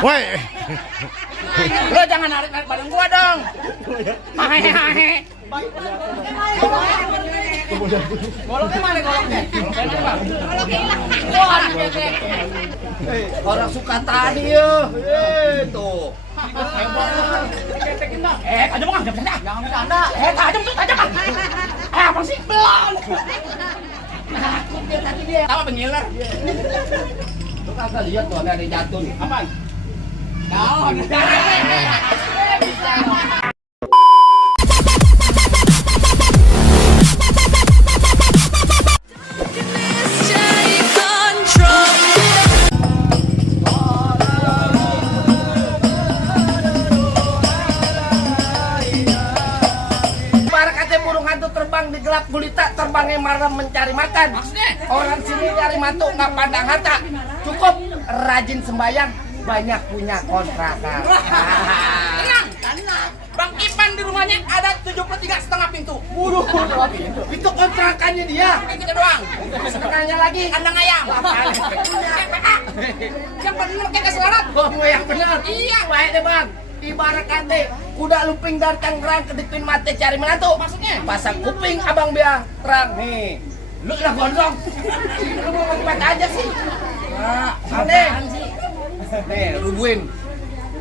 Woi. Lo jangan narik-narik badan gua dong. Hahehe. Goloknya mana goloknya? Goloknya mana, Bang? Goloknya hilang. Wah, bete. Orang suka tadi ya. Tuh. Tajam Bang, jangan bercanda. Tajam tuh, tajam. Apa sih? Belum. Takut dia tadi dia. Apa pengiler? Lu kagak lihat tuh ada yang jatuh nih. Apaan? Daun. Bisa. Terbang di gelap gulita, terbangnya malam mencari makan. Maksudnya? Orang sini cari mantu nggak pandang harta, cukup rajin sembayang, banyak punya kontrakan. Tenang, Bang Ipan di rumahnya ada 73,5 pintu. Waduh, itu kontrakannya dia. Kita doang. Setengahnya lagi kandang ayam. Yang bener kayak keselarat. Oh, yang bener. Iya, baik deh Bang. Ibarat kate kuda lumping dari Tangerang kedipin mate cari menantu. Maksudnya pasang kuping abang biar terang nih. Lu lah gondrong. Lu mau ngepet aja sih. Nah, aneh sih. Nih, rubuhin.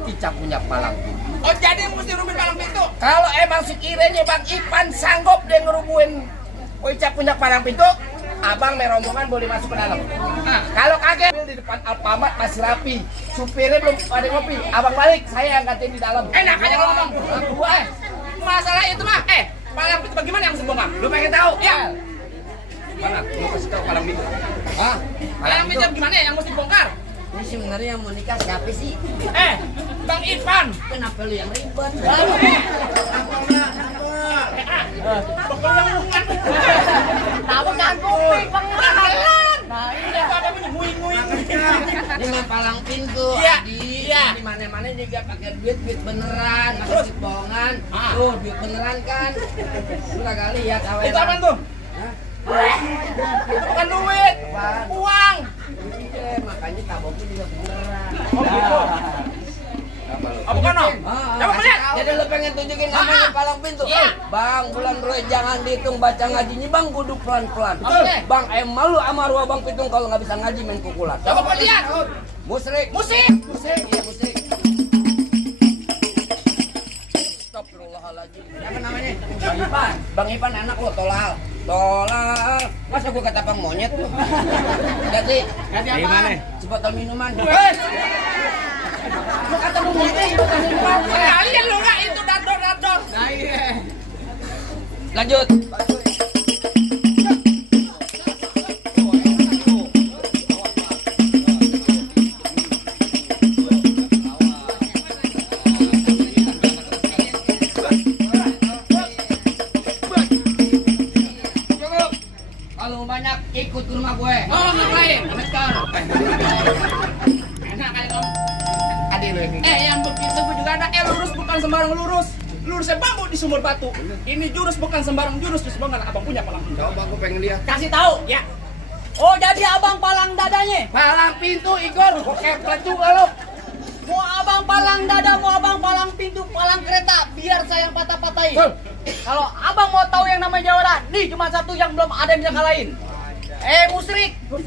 Ica punya palang pintu. Oh, jadi mesti rubuhin palang pintu. Kalau emang sekiranya Bang Ipan sanggup dia ngerubuhin Ica punya palang pintu, abang merombongan boleh masuk ke dalam. Nah, kalau kaget di depan Alfamart masih rapi, supirnya belum ada ngopi, abang balik, saya yang gantiin di dalam. Enak aja kalau ngomong. Masalah itu mah, palang pintu bagaimana yang mesti bongkar? Lu pengen tahu? Ya. Mana? Lu kasih tahu palang pintu. Hah? Palang pintu gimana yang mesti bongkar? Ini sebenarnya yang mau nikah siapa sih? Bang Ipan. Kenapa lu yang ribet? Bakal yang bukan. Tahu kan kuping pengenalan. Nah, ini apa punya nguing-nguing. Ini mah palang pintu. Iya. Di mana-mana juga pakai duit beneran, masih duit bohongan. Tuh, duit beneran kan. Lu kagak lihat awalnya. Itu apaan tuh? Itu bukan duit. Uang. Iya, makanya taboknya juga beneran. Oh gitu. Apa bukan no? Coba lihat. Jadi lu pengen tunjukin namanya palang pintu? Iya. Bang, bulan Roy jangan dihitung baca ngajinya Bang, kudu pelan-pelan. Oke. Bang, malu sama arwah Bang Pitung kalau nggak bisa ngaji main pukulan. Coba kau lihat. Musrik. Musik. Iya musrik. Astagfirullahaladzim. Siapa namanya? Bang Ipan. Bang Ipan anak lo tolal. Tolal. Masa gue kata pang monyet tuh. Ganti. Ganti apa? Sebotol minuman. Lu kata lu monyet, minuman. Kalian lu nggak itu dador. Nah iya. Lanjut. Kalau banyak ikut ke rumah gue. Oh, ngapain? Bentar. Enak kali kamu. Adik lu ini. Yang begitu gue juga ada. Lurus bukan sembarang lurus. Lurusnya bambu di sumur batu. Ini jurus bukan sembarang jurus. Terus banget abang punya palang pintu. Coba aku pengen lihat. Kasih tahu ya. Oh, jadi abang palang dadanya? Palang pintu Igor. Oke, pelacu kalau. Mau abang palang dada, mau abang palang pintu, palang kereta, biar saya yang patah-patahin. Kalau abang mau tahu yang namanya Jawara, nih cuma satu yang belum ada yang bisa kalahin. Musrik. Oh,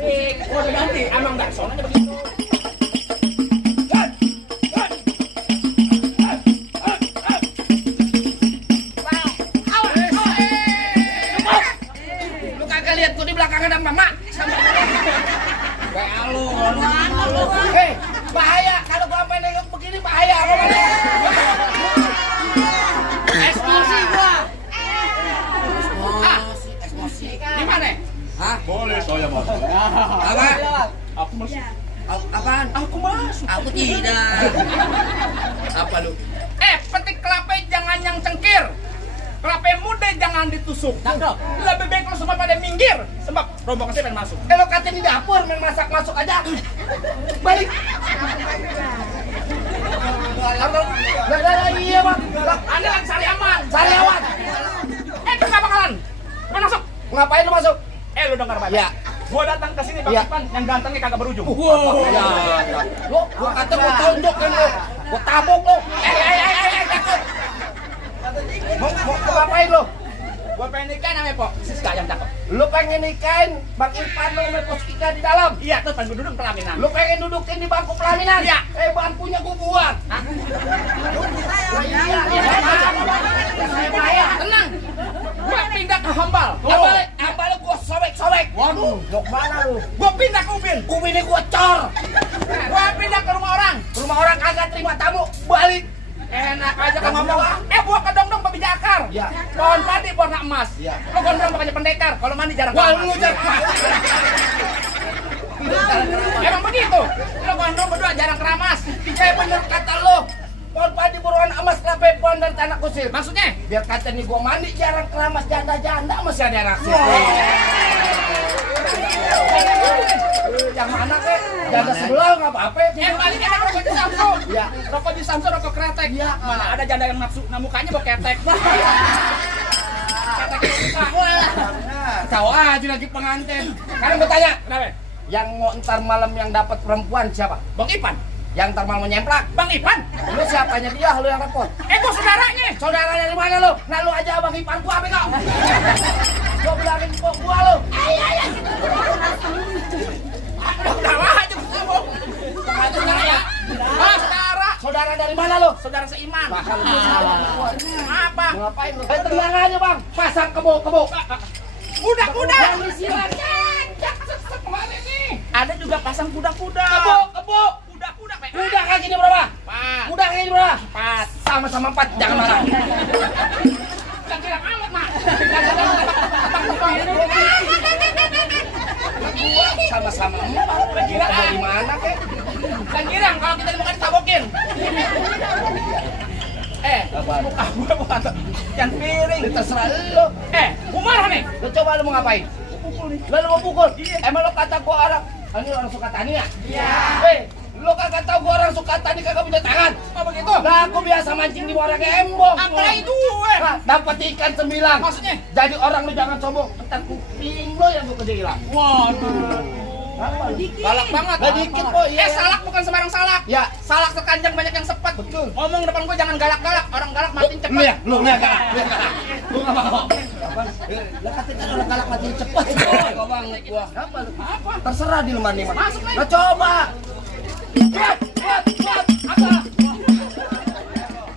ganti. Emang nggak soalnya begitu. Lu kagak lihat tuh di belakang ada mama. Halo. Bahaya kalau gua sampai nengok begini bahaya. Eksplosif gua. Emosi. Di mana? Hah? Boleh saya masuk. Apa? Aku masuk. Apaan? Aku masuk. Aku tidak. Apa lu? Petik kelapa jangan yang cengkir. Kelapa muda jangan ditusuk. Lebih baik lo semua pada minggir. Sebab rombongan saya pengen masuk. Lo katanya di dapur main masak masuk aja. Balik. Iya bang. Anda kan sariawan. Kenapa kalian? Main masuk. Ngapain lo masuk? Lu dengar baik. Ya. Gua datang ke sini Bang Iya. Ipan, yang gantengnya kagak berujung. Ya, lo, gua kata gua tonjokin lo, gua tabok lo. Takut. Mau ngapain lo? Gua pengen nikah namanya Pok. Siska yang cakep. Lo pengen nikahin Bang Ipan lo sama Pos Ika di dalam? Iya, tuh pengen duduk pelaminan. Lo pengen dudukin di bangku pelaminan? Iya. Bangkunya gua buang. Iya. Tenang. Gua pindah ke Hambal. Hambal gua sobek-sobek. Waduh. Mau kemana lu? Gua pindah ke Ubin. Kubinnya gua cor. Gua pindah ke rumah orang. Rumah orang kagak terima tamu, balik. Enak aja kamu ngomong. Gua ke dong babi jakar. Iya. Pohon padi, pohon emas. Iya. Lo gondrong makanya pendekar. Kalau mandi jarang Wah, emas. lu jangan. Emang begitu. Lo gondrong berdua jarang keramas. Kayak bener kata lo. Pohon padi berwarna emas kenapa pohon dari tanah kusir? Maksudnya? Biar kata nih gua mandi jarang keramas janda-janda masih ada anak sih. Yang mana kek? Janda sebelah nggak apa-apa. Baliknya ada rokok di Samsu. Iya. Rokok di Samsu, rokok kretek. Iya. Mana ada janda yang nafsu, nah mukanya bawa ketek. Ketek susah. Tahu aja lagi pengantin. Sekarang bertanya, Kenapa? yang mau ntar malam yang dapat perempuan siapa? Bang Ipan. Yang ntar malam nyemplak. Bang Ipan. Lu siapanya dia, lu yang repot. Gua saudaranya. Saudara dari mana lu? Nah lu aja abang ipar gua apa kau? Gua bilangin gua lu. Kenapa aja kamu? Saudara. Saudara. Saudara dari mana lu? Saudara seiman. Bakal lu salah. Apa? Mau ngapain lu? Tenang aja bang, pasang kebo. Kuda-kuda. Yang disilakan. Kemarin nih. Ada juga pasang kuda-kuda. Kebo. Kuda-kuda, Pak. Kuda kakinya berapa? Empat. Kuda kakinya berapa? Empat. Sama-sama 4, jangan marah. Jangan kira amat, Mak. Sama-sama 4. Kira dari mana kek? Dan girang kalau kita mau ditabokin. Muka gua bukan yang piring. Terserah lu. Gua marah nih. Lu coba lu mau ngapain? Lalu mau pukul? Emang lu kata gua orang ini orang suka tani ya? Iya. Lu kagak tahu gua orang suka tani kagak punya tangan. Oh begitu? Lah aku biasa mancing di muara gembong. Antara itu Nah, dapat ikan 9. Maksudnya? Jadi orang lu jangan sombong. Entar kuping lu yang gua gede hilang. Waduh. Galak banget. Lah dikit kok, iya. Salak bukan sembarang salak. Ya. Salak sekanjang banyak yang sepet. Betul. Ngomong depan gua jangan galak-galak. Orang galak matiin cepet. Lu ya, lu galak. Gua enggak mau. Lah katanya orang galak mati cepet. Gua banget gua. Apa lu? Apa? Terserah di lemah nih. Masuk nih. Lah coba. Buat. Apa?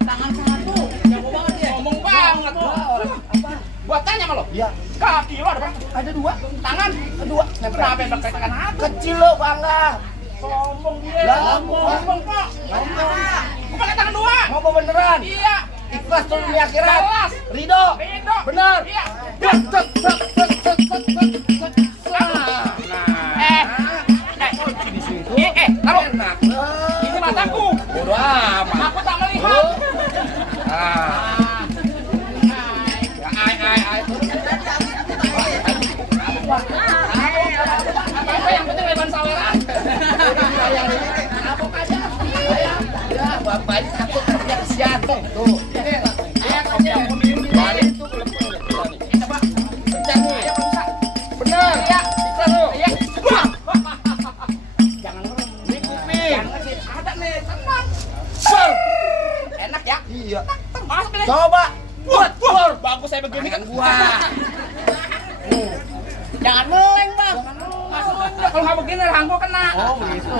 Tangan satu. Jago banget dia. Ngomong banget. Apa? Gua tanya sama lo. Ya, Kaki lo ada berapa? ada 2. Tangan? 2. Kenapa yang berkaitan apa? Kecil lo bangga. Sombong dia. Lah, Sombong kok. Gua pakai tangan 2. Ngomong beneran. Iya. Ikhlas tuh di akhirat. Jelas. Ridho. Ridho. Bener. Iya. Taruh. Enak. Ini mataku. Bodoh amat. Aku tak melihat. Ah. Ai. Apa yang penting leban saweran. Apa aja? Ya, bapak ini takut kerja kesian. Tuh. Ini kopi aku minum itu belum nih. Coba. Pecah nih. Ayo rusak. Bener. Iya. Iklan lu. Iya. Jangan ngerem. Ini kuping. Jangan sih. Ada nih. Tenang. Ser. Enak ya. Iya. Masuk ini. Coba. Buat. Bagus saya begini kan. Gua. Jangan meleng bang. Masuk aja. Kalau nggak begini rangko kena. Oh, begitu.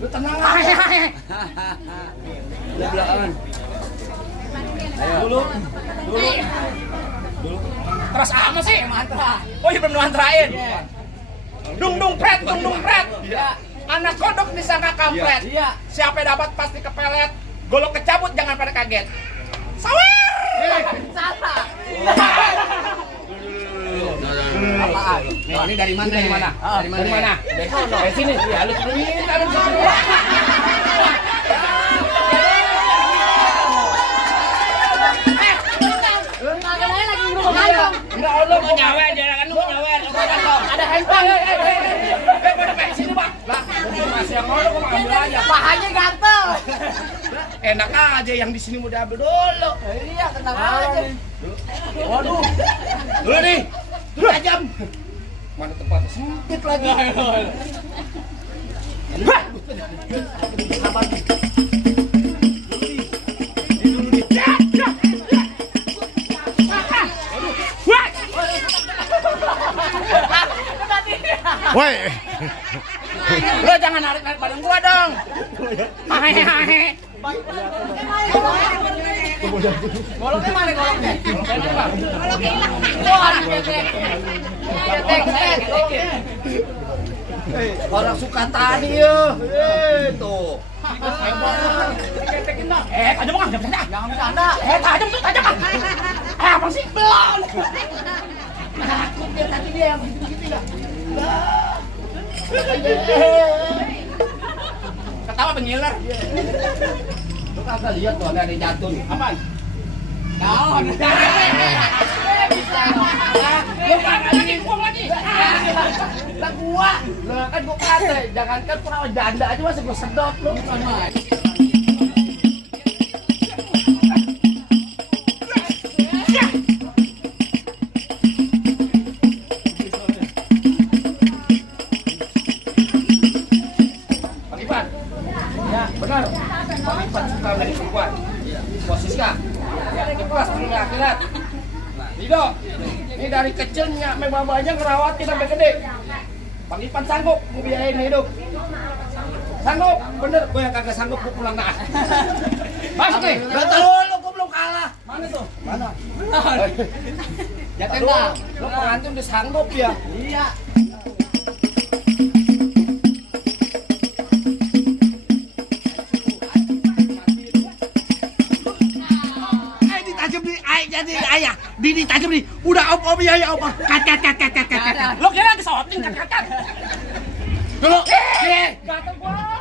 Lu tenang aja. Belakangan. Dulu. Terus apa sih? Mantra. Oh iya belum mantrain. Dung pret. Iya. Anak kodok disangka kampret. Iya. Siapa yang dapat pasti kepelet. Golok kecabut jangan pada kaget. Sawer. Salah. Apaan? Ini dari mana? Dari mana? Dari mana? Dari sono. Dari sini. Ya, lu cerita dari sini. Enggak, lu mau nyawer, jangan lu mau nyawer. Ada handphone. Sini, Bang. Lah, masih yang mau lu mau ambil aja. Pahanya gatel. Enak aja yang di sini mau diambil dulu. Iya, tenang aja. Waduh. Dulu nih. Tajam. Mana tempatnya sempit lagi. Woi. Lo jangan narik-narik badan gua dong. Hahe. Goloknya mana goloknya? Goloknya hilang. Wah, ketek. Orang suka tani ya. Tuh. Tajam bang, Jangan bercanda. tajam tuh, tajam. Apa sih? Belum. Takut dia tadi dia yang begitu ya. Ketawa pengiler. Lu kagak lihat tuh ada jatuh nih. Apaan? Daun. Lu kagak lagi gua lagi. Lah gua. Lah kan gua kata, jangankan perawan janda aja masih gua sedot lu. Bang Ipan. Ya, benar. Bang Ipan suka dari perempuan. Posisi kah? Ikhlas dunia akhirat. Lido, ini dari kecilnya memang banyak ngerawatin sampai gede. Bang Ipan sanggup ngebiayain hidup. Sanggup, bener. Gue yang kagak sanggup gue pulang dah. Mas nih. Betul lu gua belum kalah. Mana tuh? Mana? Jatin Lu, dah. lu pengantin udah sanggup ya. Iya. Ditajam nih, jadi ayah. Ditajam nih. Udah om ya ya om. Kat. Lo kira lagi shooting kan? Dulu.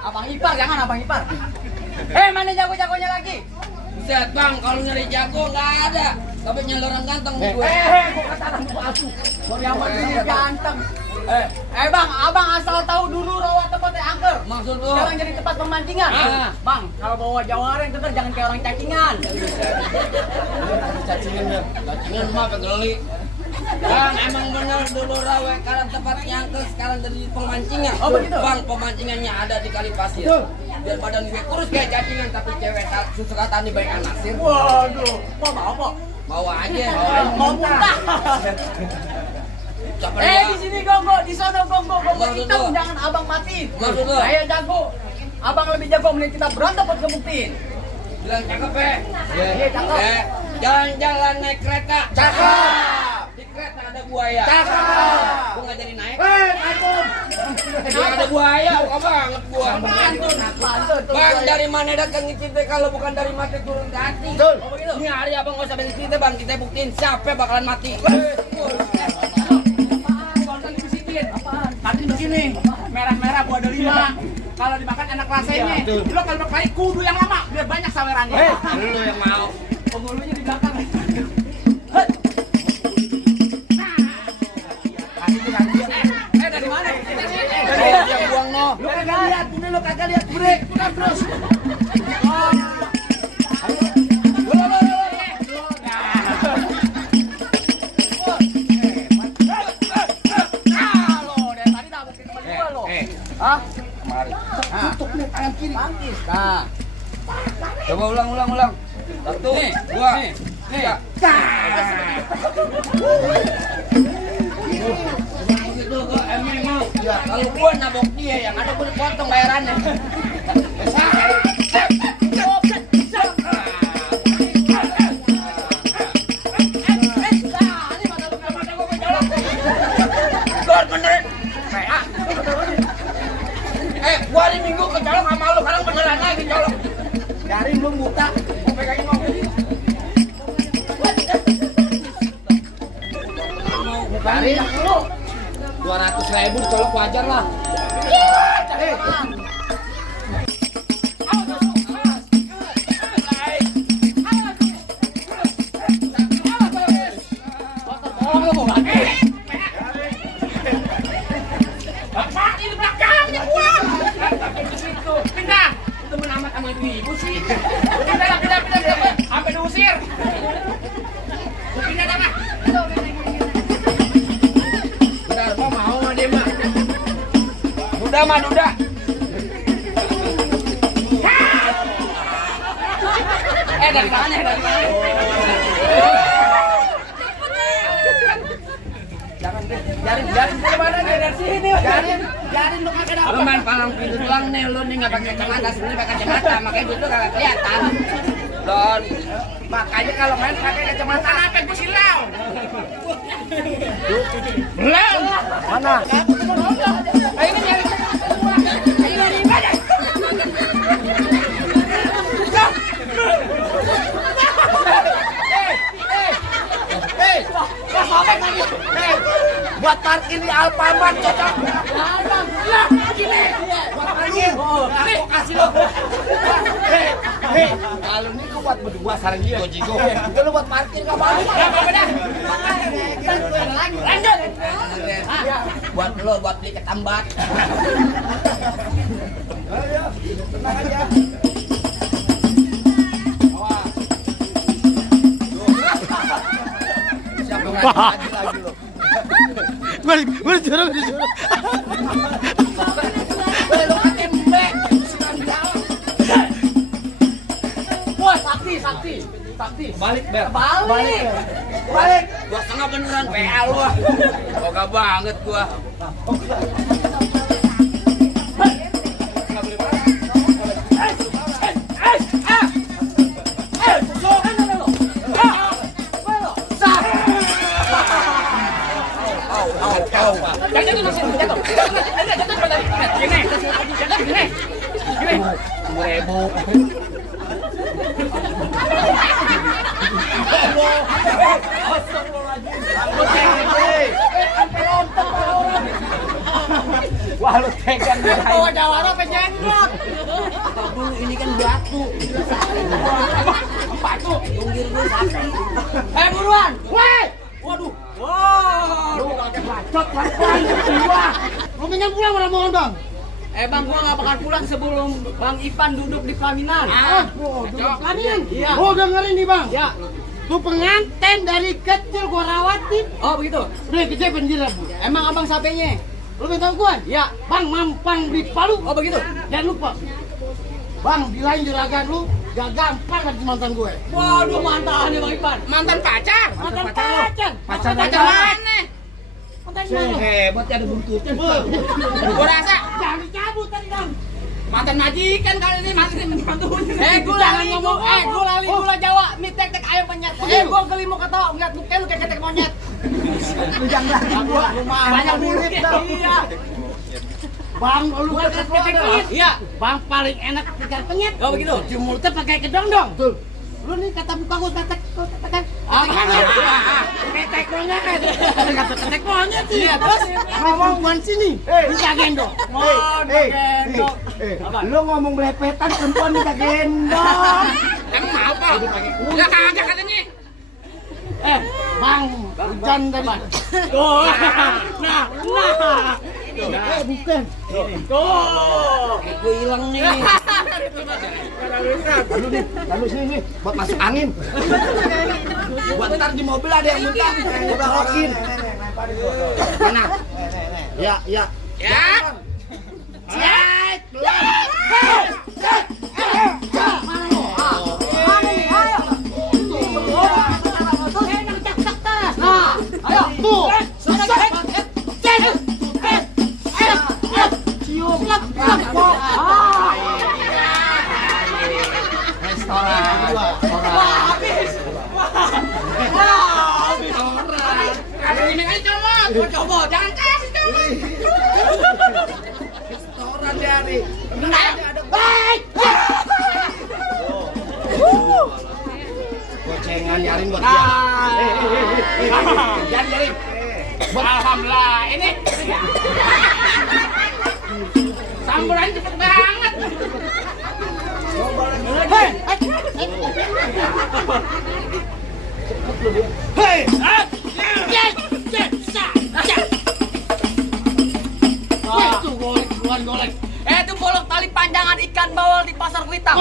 Abang Ipar, jangan Abang Ipar. Mana jago-jagonya lagi? Buset bang, kalau nyari jago nggak ada. Tapi nyari orang ganteng nih gue. Gua kata anak palsu. Sorry amat ini ganteng. Bang, abang asal tahu dulu rawa tempatnya angker. Maksud lu? Sekarang jadi tempat pemancingan. Ah. Bang, kalau bawa jawara yang denger jangan kayak orang cacingan. Cacingan mah pegeli. Bang, emang bener dulu rawe karena tempat nyangkel sekarang jadi pemancingan. Oh, begitu? Bang, pemancingannya ada di kali pasir. Biar badan gue kurus kayak cacingan tapi cewek suka tani baik anasir. Waduh, mau apa? Bawa aja. Mau muntah. Capek Di sini gongo, di sana gongo Maksud hitam lu? jangan abang mati. Maksud lu? Saya jago. Abang lebih jago mending kita berantem buat ngebuktiin. Bilang cakep ya. Iya, cakep. Jalan-jalan naik kereta. Cakep. Di kereta ada buaya. Cakep. Gua nggak jadi naik. Antum. Dia ada buaya, kok banget gua. Pantun. Bang, dari mana datang kita kalau bukan dari mati turun ke hati? Betul. Oh, begitu. Ini hari abang nggak usah banyak cerita bang, kita buktiin siapa yang bakalan mati. Apaan? Tadi begini, merah-merah buah ada 5. Kalau dimakan enak rasanya. Lo kalau berkelahi kudu yang lama biar banyak sawerannya. Lu yang mau. Penghulunya di belakang. Dari mana? Yang buang no. Lu kagak lihat, udah lu kagak lihat break. Udah terus. Dari tadi tak bukti teman gua lo. Hah? Tutup nih tangan kiri. Tangkis. Nah. Coba ulang. Satu, dua, tiga. Begitu gua emang mau. Kalau gua nabok dia yang ada gua potong bayarannya. Gor beneran. Gua hari Minggu kecolok sama lu, sekarang beneran lagi colok. Dari belum buta. Gua pegangin mau. Dari 200.000 colok wajar lah. Bapak di belakangnya gua. Pindah. Itu menamat sama ibu sih. Pindah. Sampai diusir. Pindah dah, Pak. Benar, mau sama duda. Dari mana? Jarin kemana nih dari sini? Jarin lu kagak dapat. Lu main palang pintu doang nih, lu nih nggak pakai kacamata, sebenarnya pakai kacamata, makanya pintu kagak kelihatan. Don, makanya kalau main pakai kacamata apa gue silau? Belum. Mana? Ini nyari. Buat parkir di Alfamart cocok. Buat parkir. Aku kasih lo. Kalau ini gua buat berdua sarang jigo. Itu lo buat parkir enggak apa-apa. Enggak apa-apa dah. Lanjut. Buat lo, buat beli ketambat. Ayo, tenang aja. Siapa yang lagi lo? Balik curang. Lo pakai mbek. Siram jauh. Wah, sakti. Balik, Bel. Balik. Gua setengah beneran PA lu. Boga banget gua. Jatuh masih jatuh. Gini. Gini. 1000. Wah lu tegang nih. Bawa jawara penjenglot. Stop dulu, ini kan batu. Batu. Tunggir gue sakti. Buruan. Weh. Waduh. Wow. Lu kagak bacot pelan-pelan gua. Lu mendingan pulang malah mohon bang. Bang, gua nggak bakal pulang sebelum Bang Ipan duduk di pelaminan. Duduk pelaminan. Iya. Oh dengerin nih bang. Ya. Tuh pengantin dari kecil gua rawatin. Oh begitu. Udah gede penjara bu. Emang abang sapenya? Lu minta gua? Ya. Bang mampang di Palu. Oh begitu. Jangan lupa. Bang bilain juragan lu gak gampang lagi mantan gue. Waduh mantannya Bang Ipan. Mantan pacar. Mantan pacar. Pacar mana? Mantan mana? Hebat ya ada buntutnya. Gua rasa Jangan dicabut tadi bang. mantan majikan kali ini mantunya. Gula Jawa, mie tek ayam penyet. Gua geli mau ketawa, ngeliat muka lu kayak ketek monyet. Lu jangan gua. Banyak mulut dah. Iya. Bang, lu ketek penyet. Iya. Bang paling enak ketek penyet. Oh begitu. Cuci mulutnya pakai kedong dong. Tuh. Lu nih kata muka gua ketek monyet. Kata ketek monyet sih. Iya, terus Ngomong bukan sini. Minta gendong. gendong. Lu ngomong belepetan perempuan minta gendong. Emang mau apa? Ya kagak katanya. Bang, hujan tadi. Tuh. Nah. Bukan. Tuh. Gue hilang nih. Lalu sini buat masuk angin. Buat ntar di mobil ada yang muntah. Gua belokin. Mana? Ya. Ya. Ayo, tuh. Ini aja comot. Gua coba, jangan kasih comot. Restoran dari. Baik. Gocengan nyarin buat dia. Nyarin. Alhamdulillah, ini samburan cepet banget. Golek. Itu golok tali panjangan ikan bawal di pasar Kuitang.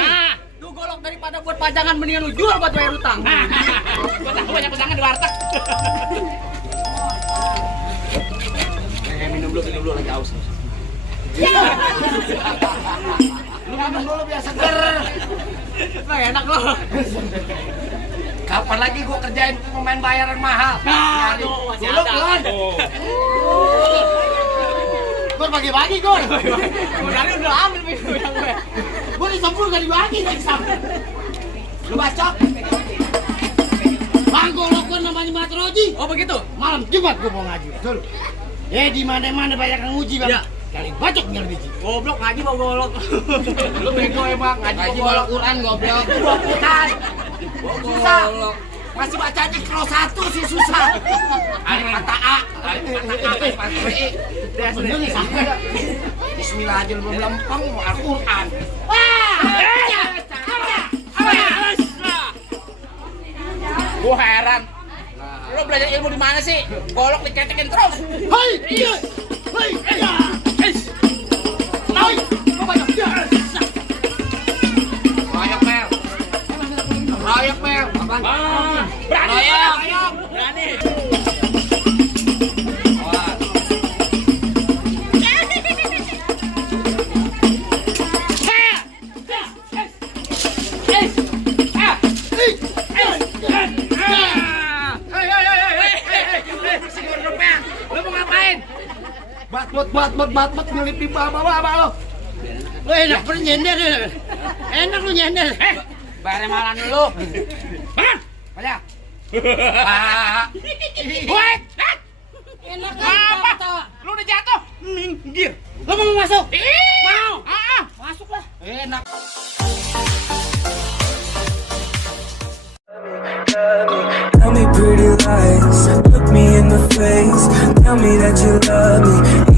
Tuh golok daripada buat pajangan mendingan lu jual buat bayar utang. Gua tahu banyak pesangan di warteg. Minum dulu lagi aus. Lu minum dulu biar seger. Nah, enak lo. Kapan lagi gua kerjain pemain bayaran mahal? Nah, tuh masih Dulu ada. belum. Gor bagi-bagi Gor. Udah ambil minggu yang gue. Gua disembur gak dibagi gak disambung. Lu bacok. Bang golok gua namanya Matroji. Oh begitu? Malam Jumat gua mau ngaji. Betul. Di mana-mana banyak yang nguji Bang. Ya. Kali bacok nyar biji. Goblok ngaji mau golok. Lu bego emang Ngaji bola Quran goblok. Bukan. Susah. Masih bacanya kalau satu sih susah. Ada kata A, ada kata B. Bener nih sampai. Bismillah aja lu belum lempeng Al-Qur'an. Gua heran. Lo belajar ilmu di mana sih? Golok diketekin terus. Hai! Iya! Hai! Iya! Hai! Gua banyak. Iya! Royok Mel. Royok Mel. Berani ya? Berani. Lu mau ngapain? Bat nyelip di bawah lo. Lo enak pernah nyender ya? Enak lu nyender. Bayar malan dulu. Pada. Pak. Woi. Enak Apa? Lu udah jatuh? Minggir. Lo mau masuk? Mau. Masuklah. Enak. Tell me pretty lies, look me in the face. Tell me that you love me.